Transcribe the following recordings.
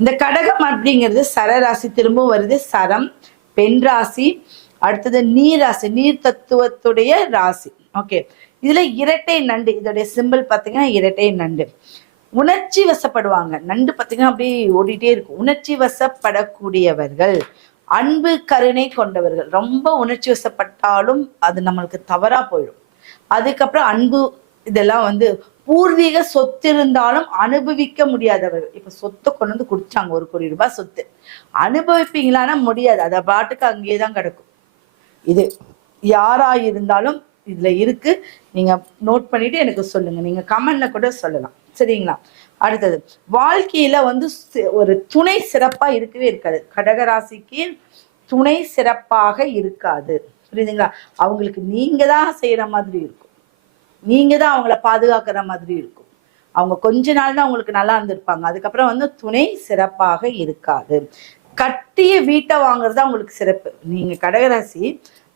இந்த கடகம் அப்படிங்கிறது சரராசி, திரும்பவும் வருது சரம், பெண் ராசி. அடுத்தது நீர் ராசி, நீர் தத்துவத்துடைய ராசி. ஓகே, இதுல இரட்டை நண்டு, இதோடைய சிம்பிள் பார்த்தீங்கன்னா இரட்டை நண்டு. உணர்ச்சி வசப்படுவாங்க. நண்டு பார்த்தீங்கன்னா அப்படியே ஓடிட்டே இருக்கும். உணர்ச்சி வசப்படக்கூடியவர்கள், அன்பு கருணை கொண்டவர்கள். ரொம்ப உணர்ச்சி வசப்பட்டாலும் அது நம்மளுக்கு தவறா போயிடும். அதுக்கப்புறம் அன்பு இதெல்லாம் வந்து பூர்வீக சொத்து இருந்தாலும் அனுபவிக்க முடியாதவர்கள். இப்ப சொத்தை கொண்டு வந்து குடிச்சாங்க, 1 கோடி ரூபாய் சொத்து, அனுபவிப்பீங்களான்னா முடியாது, அதை பாட்டுக்கு அங்கேயேதான் கிடக்கும். இது யாரா இருந்தாலும் இதுல இருக்கு. நீங்க நோட் பண்ணிட்டு எனக்கு சொல்லுங்க, நீங்க கமெண்ட்ல கூட சொல்லலாம், சரிங்களா? அடுத்தது, வாழ்க்கையில வந்து ஒரு துணை சிறப்பா இருக்கவே இருக்காது. கடகராசிக்கு துணை சிறப்பாக இருக்காது, புரியுதுங்களா? அவங்களுக்கு நீங்க தான் செய்யற மாதிரி இருக்கும், நீங்க தான் அவங்கள பாதுகாக்கிற மாதிரி இருக்கும். அவங்க கொஞ்ச நாள் தான் அவங்களுக்கு நல்லா இருந்திருப்பாங்க, அதுக்கப்புறம் வந்து துணை சிறப்பாக இருக்காது. கட்டிய வீட்டை வாங்குறது அவங்களுக்கு சிறப்பு. நீங்க கடகராசி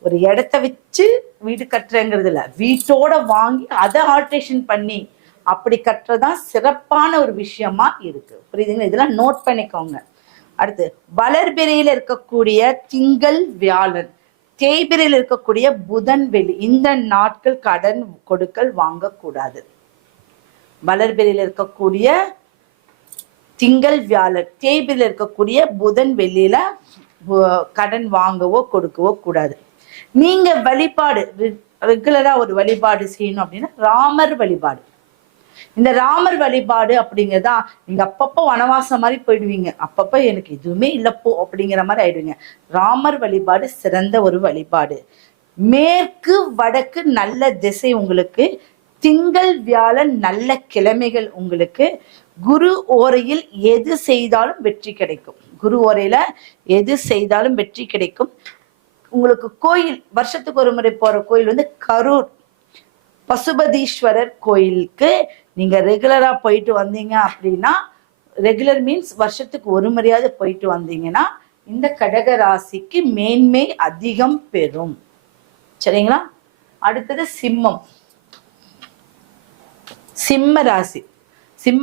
ஒரு இடத்த வச்சு வீடு கட்டுறங்கிறது இல்லை, வீட்டோட வாங்கி அதை ஆல்ட்ரேஷன் பண்ணி அப்படி கட்டுறதுதான் சிறப்பான ஒரு விஷயமா இருக்கு, புரியுதுங்களா? இதெல்லாம் நோட் பண்ணிக்கோங்க. அடுத்து, வளர்பிறையில இருக்கக்கூடிய திங்கள் வியாழன், தேய்பிரையில் இருக்கக்கூடிய புதன் வெள்ளி, இந்த நாட்கள் கடன் கொடுக்கல் வாங்கக்கூடாது. வளர்பிறையில் இருக்கக்கூடிய திங்கள் வியாழன், தேய்பிரையில் இருக்கக்கூடிய புதன் வெள்ளியில கடன் வாங்கவோ கொடுக்கவோ கூடாது. நீங்க வழிபாடு ரெகுலரா ஒரு வழிபாடு செய்யணும் அப்படின்னா ராமர் வழிபாடு. இந்த ராமர் வழிபாடு அப்படிங்கிறதா, நீங்க அப்பப்போ வனவாசம் மாதிரி போயிடுவீங்க, அப்பப்போ எனக்கு எதுவுமே இல்லப்போ அப்படிங்கிற மாதிரி ஆயிடுவீங்க. ராமர் வழிபாடு சிறந்த ஒரு வழிபாடு. மேற்கு வடக்கு நல்ல திசை உங்களுக்கு, திங்கள் வியாழன் நல்ல கிழமைகள் உங்களுக்கு. குரு ஓரையில் எது செய்தாலும் வெற்றி கிடைக்கும். குரு ஓரையில எது செய்தாலும் வெற்றி கிடைக்கும். உங்களுக்கு கோயில், வருஷத்துக்கு ஒரு முறை போற கோயில் வந்து கரூர் பசுபதீஸ்வரர் கோயிலுக்கு நீங்க ரெகுலரா போயிட்டு வந்தீங்க அப்படின்னா, ரெகுலர் மீன்ஸ் வருஷத்துக்கு ஒரு முறையாவது போயிட்டு வந்தீங்கன்னா இந்த கடக ராசிக்கு மேன்மை அதிகம் பெறும், சரிங்களா? அடுத்தது சிம்மம், சிம்ம ராசி.